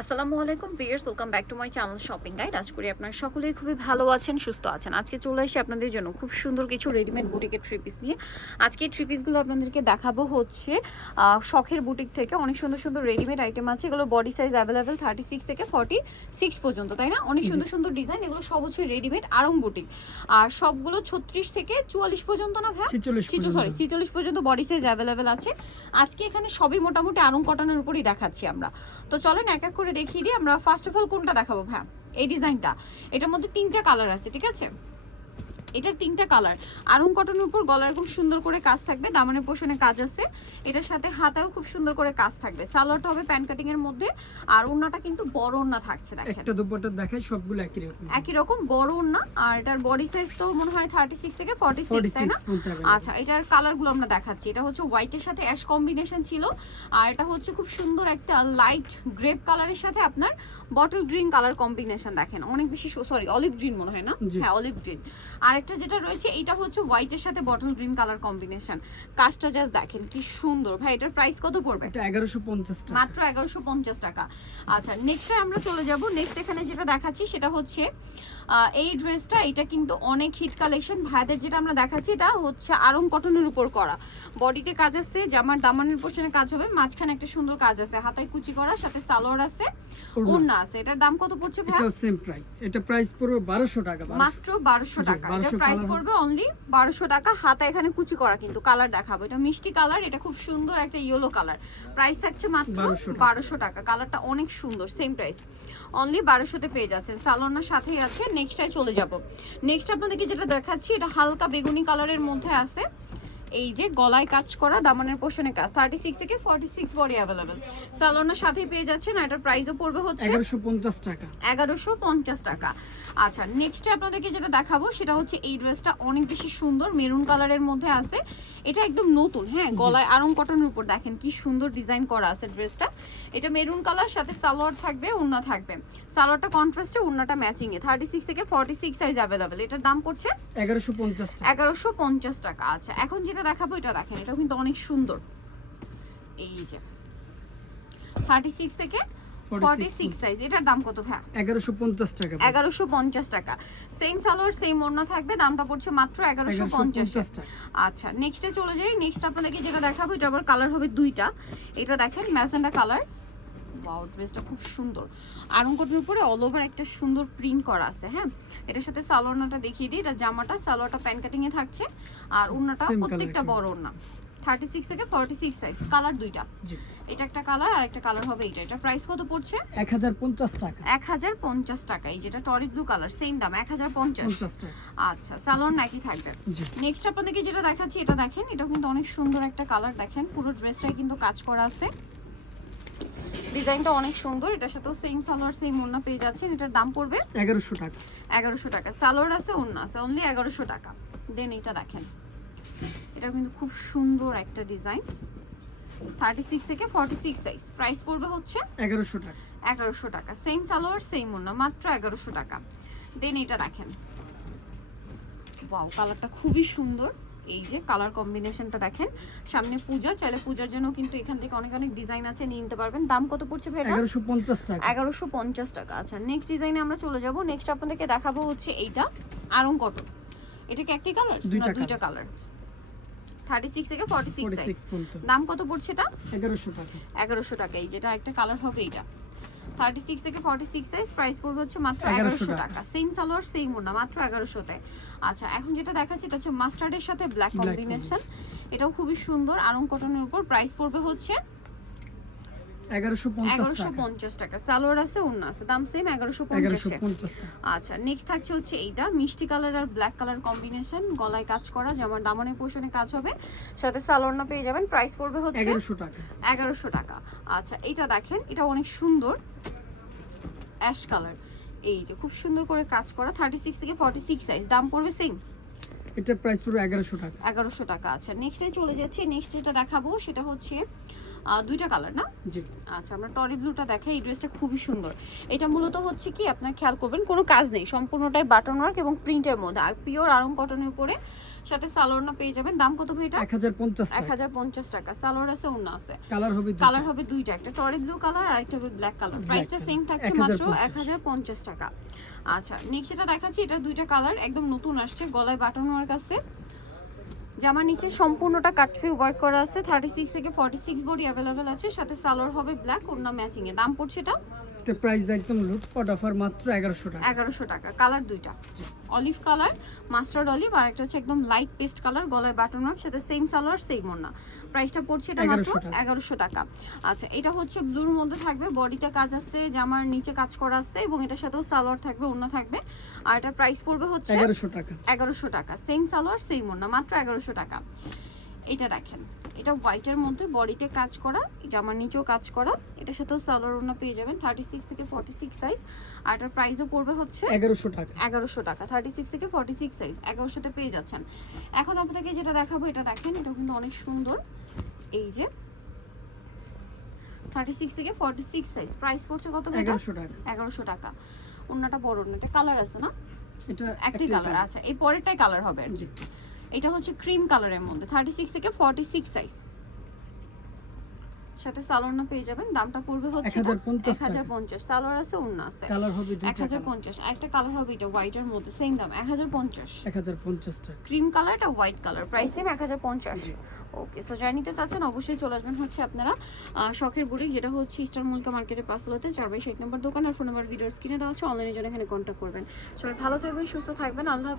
আসসালামু আলাইকুম viewers welcome back to my channel shopping guide. আজ করি আপনারা সকলেই খুবই ভালো আছেন সুস্থ আছেন। আজকে চলে এসে আপনাদের জন্য খুব সুন্দর কিছু রেডিমেড বুটিকের থ্রি পিস নিয়ে আজকে থ্রি পিসগুলো আপনাদেরকে দেখাবো হচ্ছে শখের বুটিক থেকে। অনেক সুন্দর সুন্দর রেডিমেড আইটেম আছে। এগুলো body size available thirty six থেকে ফর্টি সিক্স পর্যন্ত তাই না? অনেক সুন্দর সুন্দর ডিজাইন এগুলো সব হচ্ছে রেডিমেড আরং বুটিক আর সবগুলো ছত্রিশ থেকে চুয়াল্লিশ পর্যন্ত না ভাই 46 সরি। ছিচল্লিশ পর্যন্ত বডি সাইজ অ্যাভেলেবেল আছে। আজকে এখানে সবই মোটামুটি আরং কটনের উপরই দেখাচ্ছি আমরা। তো চলেন এক এক করে দেখিয়ে দিই, আমরা ফার্স্ট অফ অল কোনটা দেখাবো হ্যাঁ এই ডিজাইনটা এটার মধ্যে তিনটা কালার আছে, ঠিক আছে? এটার তিনটা কালার আরং কটনের উপর গলায় খুব সুন্দর করে কাজ থাকবে দামানের পোষণে কাজ আছে। এটার সাথে হাতাও খুব সুন্দর করে কাজ থাকবে। সালোয়ারটা হবে প্যান্ট কাটিং এর মধ্যে আর ওড়নাটা কিন্তু বড় ওড়না থাকছে দেখেন। একটা দুপাট্টা দেখাই সবগুলো একই রকম। একই রকম বড় ওড়না আর এটার বডি সাইজ তো মনে হয় থার্টি সিক্স থেকে ফর্টি সিক্স তাই না? 46 আচ্ছা এটার কালারগুলো আমরা দেখাচ্ছি। এটা হচ্ছে হোয়াইটের সাথে অ্যাশ কম্বিনেশন ছিল আর এটা হচ্ছে খুব সুন্দর একটা লাইট গ্রেপ কালারের সাথে আপনার বটল গ্রিন কালার কম্বিনেশন দেখেন। অনেক বেশি সরি অলিভ গ্রিন মনে হয় না? হ্যাঁ অলিভ গ্রিন আরেকটা যেটা রয়েছে এটা হচ্ছে হোয়াইটের সাথে বটল গ্রিন কালার কম্বিনেশন কাজটা জাস্ট দেখেন কি সুন্দর। ভাই এটার প্রাইস কত পড়বে? এটা এগারোশো পঞ্চাশ টাকা। মাত্র এগারোশো পঞ্চাশ টাকা। আচ্ছা নেক্সটে আমরা চলে যাব। নেক্সট এখানে যেটা দেখাচ্ছি সেটা হচ্ছে এই ড্রেসটা এটা কিন্তু অনেক হিট কালেকশন ভাইদের যেটা আমরা দেখাচ্ছি এটা হচ্ছে আরং কটনের উপর করা। বডিতে কাজ আছে জামার দামানের পোর্শনে কাজ হবে। মাঝখানে একটা সুন্দর কাজ আছে হাতায় কুচি করা সাথে সালোয়ার আছে ওড়না। আছে। এটার দাম কত পড়ছে ভাই? সেম প্রাইস এটা প্রাইস পড়বে বারোশো টাকা মাত্র বারোশো জি, টাকা। এটার প্রাইস করবে পড়বে অনলি বারোশো টাকা। হাতা এখানে কুচি করা কিন্তু কালার দেখাবো। এটা মিষ্টি কালার এটা খুব সুন্দর একটা ইয়েলো কালার প্রাইস থাকছে মাত্র 1200 টাকা। বারোশো টাকা। কালারটা অনেক সুন্দর সেম প্রাইস অনলি বারোশোতে পেয়ে যাচ্ছেন। সালোনার সাথেই আছে নেক্সটাই চলে যাব। নেক্সট আপনাদেরকে যেটা দেখাচ্ছি এটা হালকা বেগুনি কালারের মধ্যে আছে। এই যে গলায় কাজ করা দামানের পোষণে কাজ থার্টি সিক্স থেকে ফর্টি সিক্স বডি অ্যাভেলেবেল সালোনার সাথেই পেয়ে যাচ্ছেন আর এটার প্রাইসও পড়বে হচ্ছে এগারোশো পঞ্চাশ টাকা। এগারোশো পঞ্চাশ টাকা। আচ্ছা নেক্সটে আপনাদেরকে যেটা দেখাবো সেটা হচ্ছে এই ড্রেসটা অনেক বেশি সুন্দর মেরুন কালারের মধ্যে আছে। এটা একদম নতুন হ্যাঁ গলায় আরং কটনের উপর। দেখেন কি সুন্দর ডিজাইন করা আছে ড্রেসটা এটা মেরুন কালার সাথে সালোয়ার থাকবে উন্না থাকবে। সালোয়ারটা কন্ট্রাস্টে উন্নাটা ম্যাচিং এ থার্টি সিক্স থেকে ফর্টি সিক্স সাইজ অ্যাভেলেবেল এটার দাম পড়ছে এগারোশো পঞ্চাশ টাকা। এগারোশো পঞ্চাশ টাকা। আচ্ছা এখন যেটা দেখাবো এটা দেখেন এটাও কিন্তু অনেক সুন্দর। এই যে থার্টি সিক্স থেকে ফর্টি সিক্স সাইজ এটার দাম কত এগারোশো পঞ্চাশ টাকা এগারোশো পঞ্চাশ টাকা। সেম সালোয়ার সেম ওড়না থাকবে দামটা পড়ছে মাত্র এগারোশো এগারোশো পঞ্চাশ পঞ্চাশ টাকা। আচ্ছা নেক্সটে চলে যাই। নেক্সট আপনাদেরকে যেটা দেখাবো এটা আবার কালার হবে দুইটা। এটা দেখেন ম্যাজেন্ডা কালার ওয়াও ড্রেসটা খুব সুন্দর। আরং কটনের উপরে অল ওভার একটা সুন্দর প্রিন্ট করা আছে হ্যাঁ? এটার সাথে সালোয়ারটা দেখিয়ে দিই এটা জামাটা সালোয়ারটা প্যান কাটিং এ থাকছে। আর ওড়নাটা প্রত্যেকটা বড় ওড়না। থার্টি সিক্স থেকে ফর্টি সিক্স সাইজ কালার দুইটা। জি। এটা একটা কালার আর একটা কালার হবে এটা এটা প্রাইস কত পড়ছে? এক হাজার পঞ্চাশ টাকা। এক হাজার পঞ্চাশ টাকা। এই যেটা টরি ব্লু কালার সেম দাম এক হাজার পঞ্চাশ। আচ্ছা সালোয়ার নাকি থাকবে? জি। নেক্সট আপনাদেরকে যেটা দেখাচ্ছি এটা দেখেন এটাও কিন্তু অনেক সুন্দর একটা কালার দেখেন। পুরো ড্রেসটাই কিন্তু কাজ করা আছে। ডিজাইনটা অনেক সুন্দর এটার সাথেও সেম সালোয়ার সেম ওড়না পেয়ে যাচ্ছেন। এটার দাম পড়বে এগারোশো টাকা। এগারোশো টাকা। সালোয়ার আছে ওড়না আছে অনলি এগারোশো টাকা। দেন এটা দেখেন। এটা কিন্তু খুব সুন্দর একটা ডিজাইন। থার্টি সিক্স থেকে ফর্টি সিক্স সাইজ প্রাইস পড়বে হচ্ছে এগারোশো টাকা। এগারোশো টাকা। সেম সালোয়ার সেম ওড়না মাত্র এগারোশো টাকা। দেন এটা দেখেন। ওয়াও কালারটা খুবই সুন্দর। এই যে কালার কম্বিনেশনটা দেখেন সামনে পূজা চাইলে পূজার জন্য কিন্তু এখান থেকে অনেক অনেক ডিজাইন আছে নিয়ে নিতে পারবেন। দাম কত পড়ছে ভাই? এগারোশো পঞ্চাশ টাকা। এগারোশো পঞ্চাশ টাকা আচ্ছা। নেক্সট ডিজাইনে আমরা চলে যাব। নেক্সট আপনাদেরকে দেখাবো হচ্ছে এইটা আরং কটন এটা কি একটি কালার দুইটা দুইটা কালার থার্টি সিক্স থেকে ফর্টি সিক্স ফোর্টি সিক্স পর্যন্ত। দাম কত পড়ছে এটা? এগারোশো টাকা। এগারোশো টাকা। এই যেটা একটা কালার হবে এটা থার্টি সিক্স থেকে ফর্টি সিক্স সাইজ প্রাইস পড়বে হচ্ছে মাত্র 1100 এগারোশো টাকা। সেম সালোয়ার সেম ওনা মাত্র এগারোশোতে। আচ্ছা এখন যেটা দেখাচ্ছি এটা হচ্ছে মাস্টার্ডের সাথে ব্ল্যাক কম্বিনেশন এটাও খুবই সুন্দর আরং কটনের উপর। প্রাইস পড়বে হচ্ছে টাকা। সালোয়ার আছে আছে। দাম সেম আচ্ছা নেক্সট থাকছে হচ্ছে এইটা। মিষ্টি কালার আর ব্ল্যাক কালার কম্বিনেশন গলায় কাজ করা যেমন পোষণে কাজ হবে। সাথে সালোয়ারনা পেয়ে যাবেন প্রাইস পড়বে হচ্ছে টাকা। আচ্ছা এটা দেখেন এটা অনেক সুন্দর অ্যাশ কালার এই যে খুব সুন্দর করে কাজ করা থার্টি সিক্স থেকে ফর্টি সিক্স সাইজ দাম পড়বে সেম এটার প্রাইস টাকা। এগারোশো টাকা আচ্ছা। নেক্সটে চলে যাচ্ছি নেক্সট যেটা দেখাবো সেটা হচ্ছে দুইটা কালার না? জি। আচ্ছা আমরা টরি ব্লুটা দেখাই এই ড্রেসটা খুবই সুন্দর। এটা মূলত হচ্ছে কি আপনার খেয়াল করবেন কোনো কাজ নেই সম্পূর্ণটাই বাটন ওয়ার্ক এবং প্রিন্টের মধ্যে। আর পিওর আরং কটনের উপরে সাথে সালোয়ারনা পেয়ে যাবেন। দাম কত ভাই এটা? এক হাজার পঞ্চাশ এক টাকা। সালোয়ার আছে অন্য আছে। কালার হবে। কালার হবে দুইটা একটা টরি ব্লু কালার আর একটা হবে ব্ল্যাক কালার প্রাইসটা সেম থাকছে মাত্র 1050 এক হাজার পঞ্চাশ টাকা। আচ্ছা নেক্সট এটা দেখাচ্ছি এটা দুইটা কালার একদম নতুন আসছে গলায় বাটন ওয়ার্ক আছে। জামার নিচে সম্পূর্ণটা কাটফে ওয়ার্ক করা আছে থার্টি সিক্স থেকে ফর্টি সিক্স বডি অ্যাভেলেবেল আছে, সাথে সালোয়ার হবে ব্ল্যাক ওর ম্যাচিংয়ে দাম পড়ছে এটা? এটা প্রাইস একদম লুটপট অফার মাত্র এগারোশো টাকা। এগারোশো টাকা কালার দুইটা। অলিভ কালার মাস্টার্ড অলিভ আর একটা হচ্ছে একদম লাইট পেস্ট কালার গলায় বাটন ওয়ার্ক সাথে সেম সালোয়ার সেম ওড়না। প্রাইসটা পড়ছে এটা মাত্র 1100 টাকা। আচ্ছা এটা হচ্ছে ব্লুর মধ্যে থাকবে বডিতে কাজ আছে জামার নিচে কাজ করা আছে এবং এটার সাথেও সালোয়ার থাকবে ওড়না থাকবে। আর এটার প্রাইস পড়বে হচ্ছে এগারোশো টাকা। এগারোশো টাকা। সেম সালোয়ার সেম ওড়না মাত্র এগারোশো টাকা। এটা দেখেন। এটা হোয়াইটের মধ্যে বডিতে কাজ করা জামার নিচেও কাজ করা। এটার সাথেও সালোয়ার ওড়না পেয়ে যাবেন থার্টি সিক্স থেকে ফর্টি সিক্স সাইজ আর এটার প্রাইসও পড়বে হচ্ছে এগারোশো টাকা। এগারোশো টাকা থার্টি সিক্স থেকে ফর্টি সিক্স সাইজ এগারোশোতে পেয়ে যাচ্ছেন। এখন আপনাকে যেটা দেখাবো এটা দেখেন এটাও কিন্তু অনেক সুন্দর। এই যে থার্টি সিক্স থেকে ফর্টি সিক্স সাইজ প্রাইস পড়ছে কত এটা এগারোশো টাকা। এগারোশো টাকা। অন্যটা বড় অন্য এটা কালার আছে না? এটা একটি কালার আচ্ছা এই পরেরটাই কালার হবে আর এটা হচ্ছে ক্রিম কালারের মধ্যে থার্টি সিক্স থেকে ফর্টি সিক্স সাইজ সাথে সালোয়ার পেয়ে যাবেন দামটা পড়বে হচ্ছে 1050 এক হাজার পঞ্চাশ সালোয়ার আছে অন্য আছে। কালার হবে এক দুইটা হাজার পঞ্চাশ একটা কালার হবে এটা হোয়াইটের মধ্যে সেম দাম এক হাজার পঞ্চাশ। এক হাজার পঞ্চাশ টাকা। ক্রিম কালার এটা হোয়াইট কালার প্রাইস সেম এক হাজার পঞ্চাশ। ওকে সো যাই নিতে চাচ্ছেন অবশ্যই চলে আসবেন হচ্ছে আপনারা শখের বুড়ি যেটা হচ্ছে ইস্টার মুলকা মার্কেটের বাই ষাট নম্বর দোকান আর ফোন নাম্বার ভিডিওর স্ক্রিনে দেওয়া আছে অনলাইনে জন্য এখানে কন্ট্যাক্ট করবেন। সবাই ভালো থাকবেন সুস্থ থাকবেন আল্লাহ।